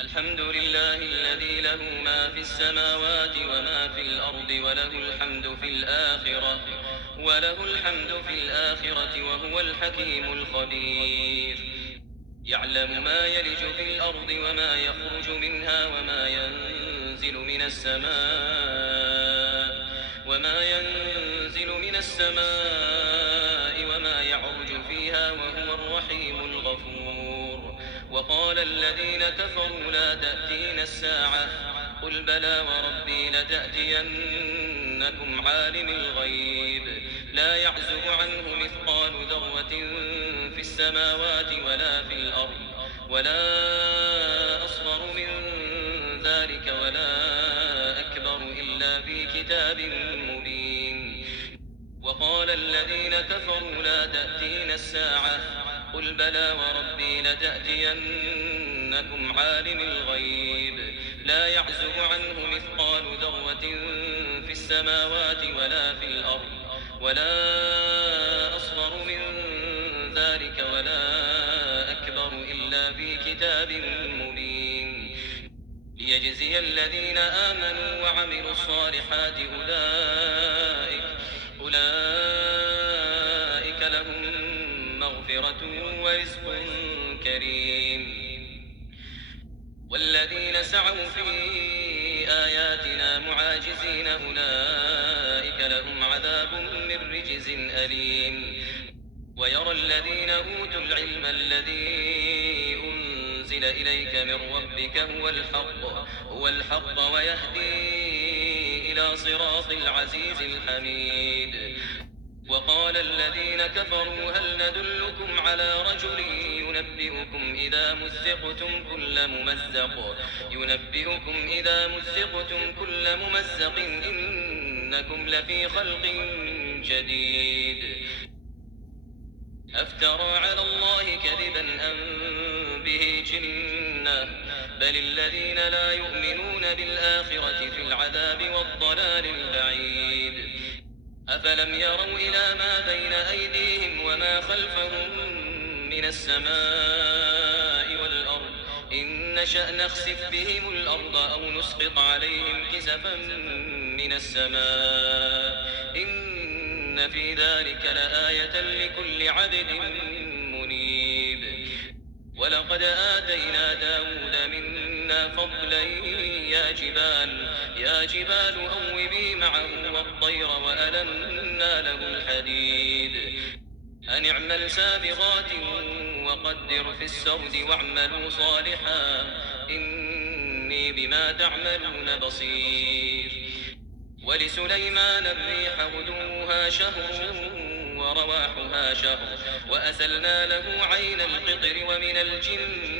الحمد لله الذي له ما في السماوات وما في الأرض وله الحمد في الآخرة وهو الحكيم الخبير. يعلم ما يلج في الأرض وما يخرج منها وما ينزل من السماء وما يعرج فيها وهو الرحيم الغفور. وقال الذين كفروا لا تأتينا الساعة قل بلى وربي لتأتينكم عالم الغيب لا يعزب عنه مثقال ذرة في السماوات ولا في الأرض ولا أصغر من ذلك ولا أكبر إلا في كتاب مبين. وقال الذين كفروا لا تأتينا الساعة قل بلى وربي لتأتينكم عالم الغيب لا يعزب عنه مثقال ذرة في السماوات ولا في الأرض ولا أصغر من ذلك ولا أكبر إلا في كتاب مبين. ليجزي الذين آمنوا وعملوا الصالحات أولئك لهم مغفرة ورزق كريم. والذين سعوا في آياتنا معاجزين أولئك لهم عذاب من رجز أليم. ويرى الذين أوتوا العلم الذي أنزل إليك من ربك هو الحق ويهدي إلى صراط العزيز الحميد. وقال الذين كفروا هل ندلكم على رجل ينبئكم إذا مزقتم كل ممزق إنكم لفي خلق جديد. أفترى على الله كذبا أم به جنة بل الذين لا يؤمنون بالآخرة في العذاب والضلال البعيد. أفلم يروا إلى ما بين أيديهم وما خلفهم من السماء والأرض إن نشأ نخسف بهم الأرض أو نسقط عليهم كسفا من السماء إن في ذلك لآية لكل عبد منيب. ولقد آتينا داود منا فضلا يا جبال أوبي معه والطير وألنا له الحديد أن اعمل سابغات وقدر في السرد واعملوا صالحا إني بما تعملون بصير. ولسليمان الريح غدوها شهر ورواحها شهر وأسلنا له عين القطر ومن الجن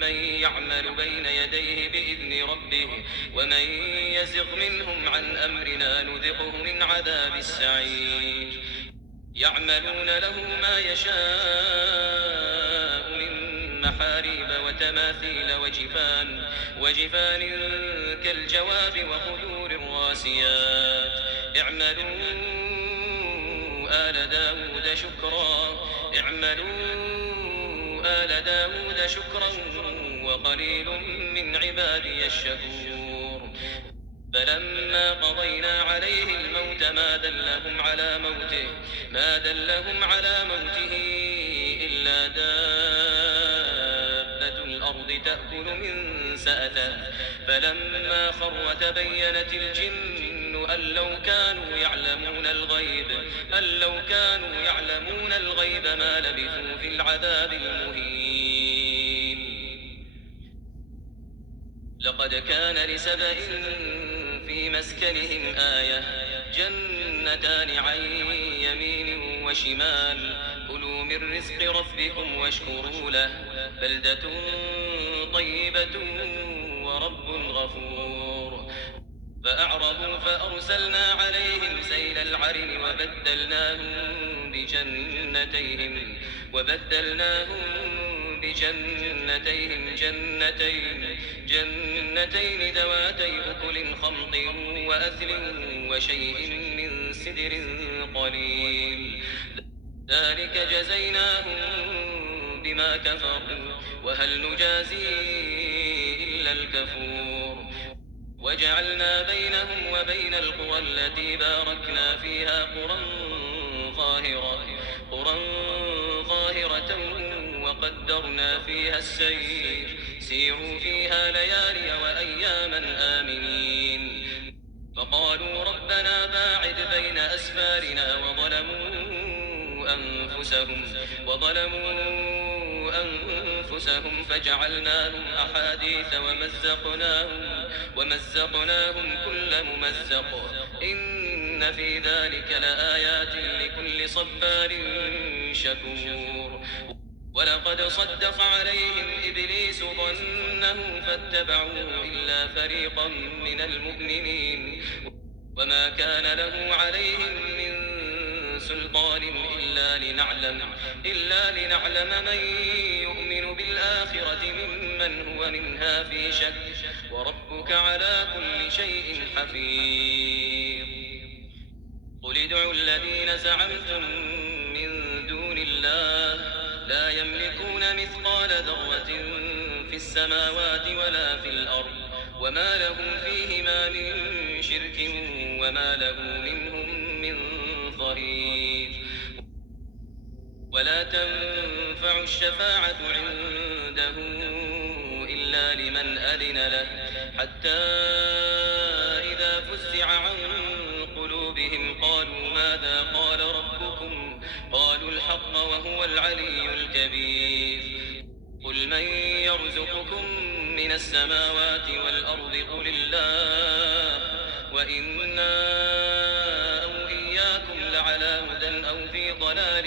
من يعمل بين يديه بإذن ربه ومن يزغ منهم عن أمرنا نذقه من عذاب السعير. يعملون له ما يشاء من محاريب وتماثيل وجفان كالجواب وقدور الراسيات. اعملوا آل داود شكرا وقليل من عبادي الشكور. فلما قضينا عليه الموت ما دلهم على موته إلا دابة الأرض تأكل من سأته فلما خر تبينت الجن أن لو كانوا يعلمون الغيب ما لبثوا في العذاب المهين. لقد كان لسبإ في مسكنهم آية جنتان عن يمين وشمال كلوا من رزق ربكم واشكروا له بلدة طيبة ورب غفور. فأعرضوا فأرسلنا عليهم سيل العرم وبدلناهم بجنتين جنتين ذواتي أكل خمط وأثل وشيء من سدر قليل ذلك جزيناهم بما كفروا وهل نجازي الكفور وجعلنا بينهم وبين القرى التي باركنا فيها قرى ظاهرة وقدرنا فيها السير سيروا فيها ليالي وأياما آمنين فقالوا ربنا باعد بين أسفارنا وظلموا أنفسهم فجعلناهم أحاديث ومزقناهم كل ممزق إن في ذلك لآيات لكل صبار شكور ولقد صدق عليهم إبليس ظنه فاتبعوه إلا فريقا من المؤمنين وما كان له عليهم من سلطان إلا لنعلم من يؤمن بالآخرة ممن هو منها في شك وربك على كل شيء حفيظ قل ادعوا الذين زعمتم من دون الله لا يملكون مثقال ذرة في السماوات ولا في الأرض وما لهم فيهما من شرك وما له منهم من ظهير ولا تنفع الشفاعة عنده إلا لمن أذن له حتى إذا فزع عن قلوبهم قالوا ماذا قال ربكم قالوا الحق وهو العلي الكبير قل من يرزقكم من السماوات والأرض قل الله وإنا أو إياكم لعلى هدى أو في ضلال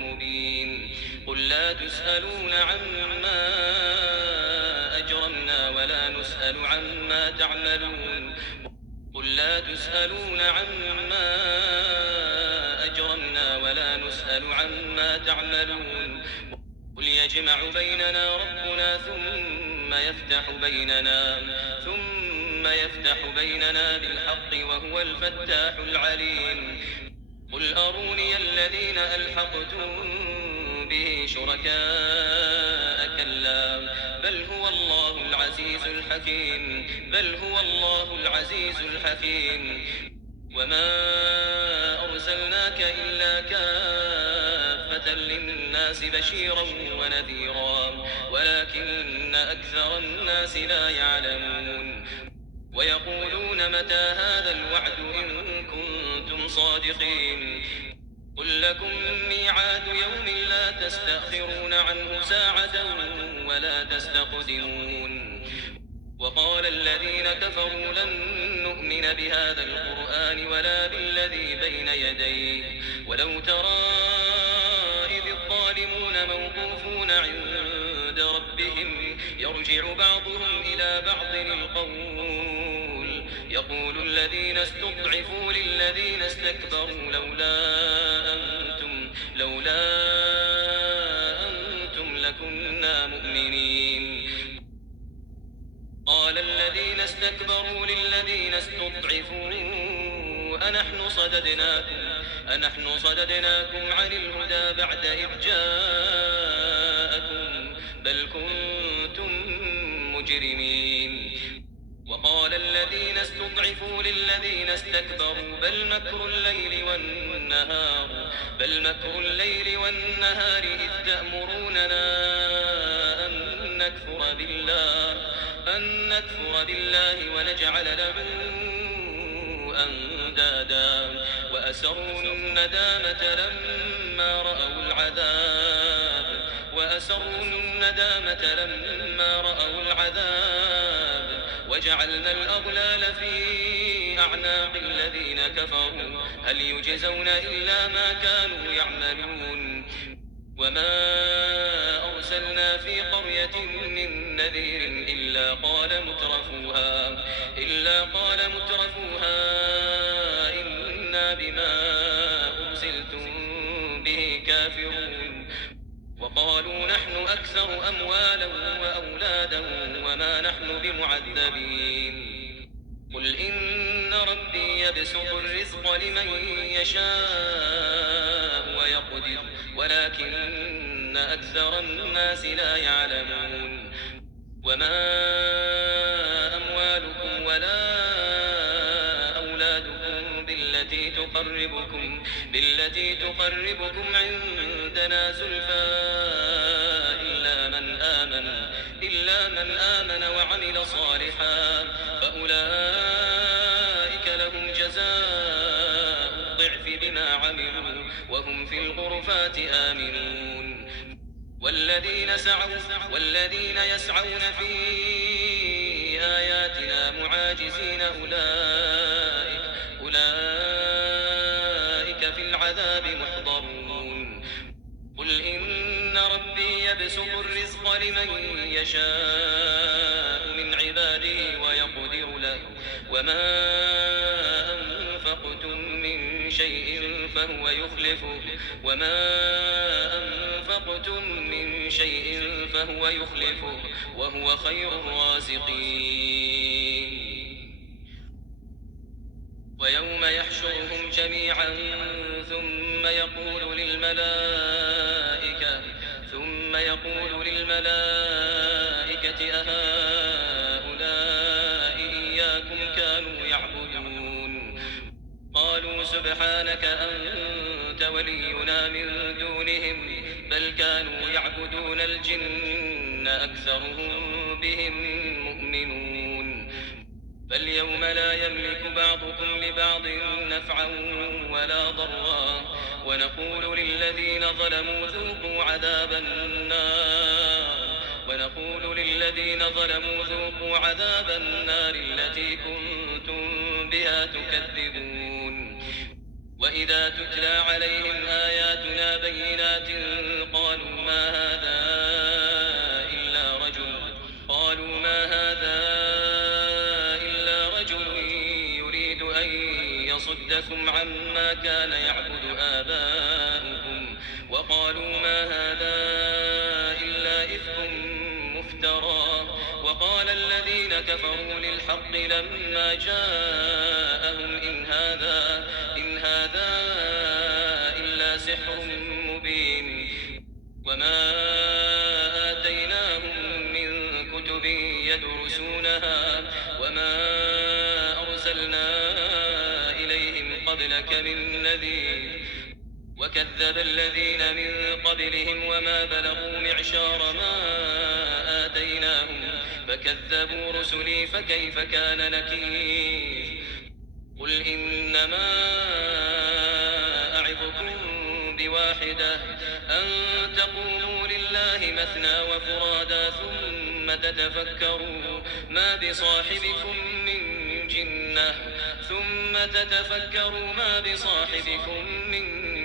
مبين قل لا تسألون عما أجرمنا ولا نسأل عما تعملون قل لا تسألون عما أجرمنا ولا نسأل عما تعملون قل يجمع بيننا ربنا ثم يفتح بيننا بالحق وهو الفتاح العليم قل أروني الذين ألحقتم به شركاء كلا بل هو الله العزيز الحكيم وما أرسلناك إلا كافة للناس بشيرا ونذيرا ولكن أكثر الناس لا يعلمون ويقولون متى هذا الوعد إن كنتم صادقين قل لكم ميعاد يوم لا تستأخرون عنه ساعة ولا تستقدمون وقال الذين كفروا لن نؤمن بهذا القرآن ولا بالذي بين يديه ولو ترى إذ الظالمون موقوفون عند ربهم يرجع بعضهم إلى بعض القول يقول الذين استضعفوا للذين استكبروا لولا أنتم لكنا مؤمنين قال الذين استكبروا للذين استضعفوا أنحن صددناكم عن الهدى بعد إذ جاءكم بل كنتم مجرمين وقال الذين استضعفوا للذين استكبروا بل مكر الليل والنهار إذ تأمروننا أن نكفر بالله ونجعل له أندادا وأسروا الندامة لما رأوا العذاب وجعلنا الأغلال في أعناق الذين كفروا هل يجزون إلا ما كانوا يعملون وما أرسلنا في قرية من نذير إلا قال مترفوها إنا بما أرسلتم به كافرون وقالوا نحن أكثر أموالا وأولادا وما نحن بمعذبين قل إن ربي يبسط الرزق لمن يشاء ويقدر ولكن أكثر الناس لا يعلمون وما تقربكم عندنا زلفى إلا من آمن وعمل صالحا فأولئك لهم جزاء الضعف بما عملوا وهم في الغرفات آمنون والذين يسعون في آياتنا معاجزين أولئك في العذاب محضرون قل إن ربي يبسط الرزق لمن يشاء من عباده ويقدر له وما أنفقتم من شيء فهو يخلفه وهو خير الرازقين ويوم يحشرهم جميعا ثم يقول للملائكة أهؤلاء إياكم كانوا يعبدون قالوا سبحانك أنت ولينا من دونهم بل كانوا يعبدون الجن أكثرهم بهم مؤمنون فاليوم لا يملك بعضكم لبعض نفعا ولا ضرا ونقول للذين ظلموا ذوقوا عذاب النار التي كنتم بها تكذبون وإذا تتلى عليهم آياتنا بينات قالوا ما هذا إلا رجل يريد أن يصدكم عما كان يعبد آباؤكم وقالوا ما هذا إلا إفك مفترى وقال الذين كفروا للحق لما جاءهم إن هذا إلا سحر مبين وما آتيناهم من كتب يدرسونها وما أرسلنا إليهم قبلك من نذير وكذب الذين من قبلهم وما بلغوا معشار ما آتيناهم فكذبوا رسلي فكيف كان نكير قل إنما أعظكم بواحدة أن تقوموا لله مثنى وفرادا ثم تتفكروا ما بصاحبكم من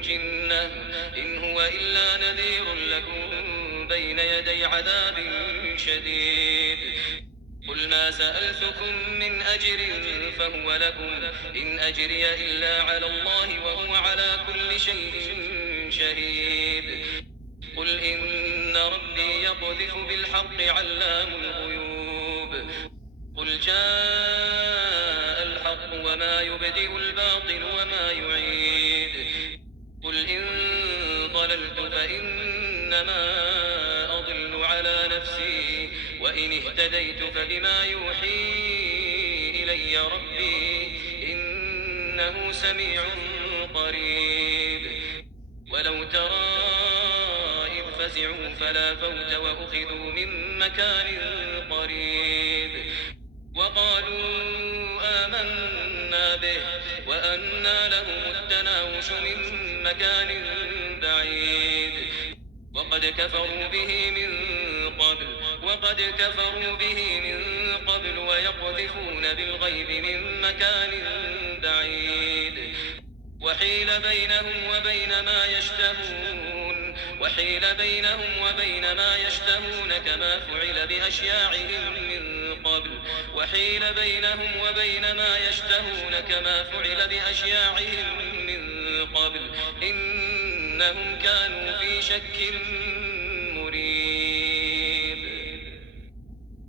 جنة إن هو إلا نذير لكم بين يدي عذاب شديد قل ما سألتكم من أجر فهو لكم إن أجري إلا على الله وهو على كل شيء شهيد قل إن ربي يقذف بالحق علام الغيوب قل جاء الحق وما يبدئ الباطل وما يعيد قل إن ضللت فإنما أضل على نفسي وإن اهتديت فبما يوحي إلي ربي إنه سميع قريب ولو ترى إذ فزعوا فلا فوت وأخذوا من مكان قريب وقالوا آمنا به وأنى لهم التناوش من مكان بعيد وقد كفروا به من قبل ويقذفون بالغيب من مكان بعيد وحيل بينهم وبين ما يشتهون كما فعل بأشياعهم من قبل إنهم كانوا في شك مريب